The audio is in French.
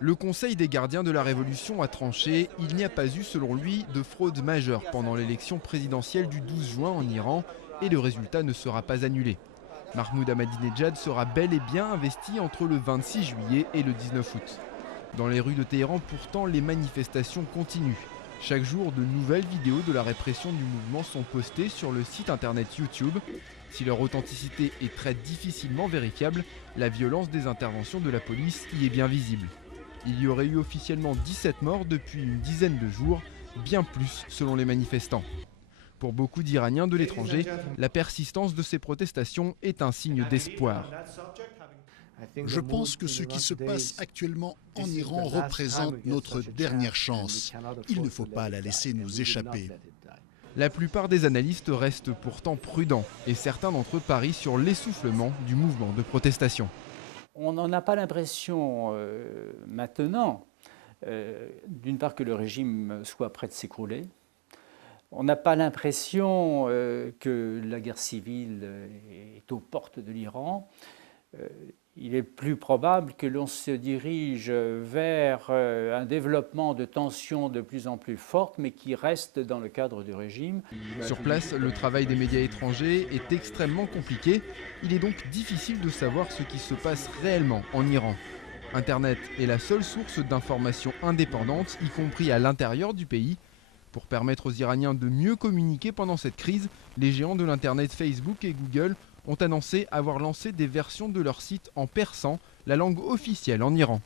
Le Conseil des gardiens de la Révolution a tranché, il n'y a pas eu selon lui de fraude majeure pendant l'élection présidentielle du 12 juin en Iran et le résultat ne sera pas annulé. Mahmoud Ahmadinejad sera bel et bien investi entre le 26 juillet et le 19 août. Dans les rues de Téhéran, pourtant, les manifestations continuent. Chaque jour, de nouvelles vidéos de la répression du mouvement sont postées sur le site internet YouTube. Si leur authenticité est très difficilement vérifiable, la violence des interventions de la police y est bien visible. Il y aurait eu officiellement 17 morts depuis une dizaine de jours, bien plus selon les manifestants. Pour beaucoup d'Iraniens de l'étranger, la persistance de ces protestations est un signe d'espoir. Je pense que ce qui se passe actuellement en Iran représente notre dernière chance. Il ne faut pas la laisser nous échapper. La plupart des analystes restent pourtant prudents et certains d'entre eux parient sur l'essoufflement du mouvement de protestation. On n'en a pas l'impression maintenant, d'une part que le régime soit prêt de s'écrouler. On n'a pas l'impression que la guerre civile est aux portes de l'Iran. Il est plus probable que l'on se dirige vers un développement de tensions de plus en plus fortes, mais qui reste dans le cadre du régime. Sur place, le travail des médias étrangers est extrêmement compliqué. Il est donc difficile de savoir ce qui se passe réellement en Iran. Internet est la seule source d'informations indépendantes, y compris à l'intérieur du pays. Pour permettre aux Iraniens de mieux communiquer pendant cette crise, les géants de l'Internet Facebook et Google ont annoncé avoir lancé des versions de leur site en persan, la langue officielle en Iran.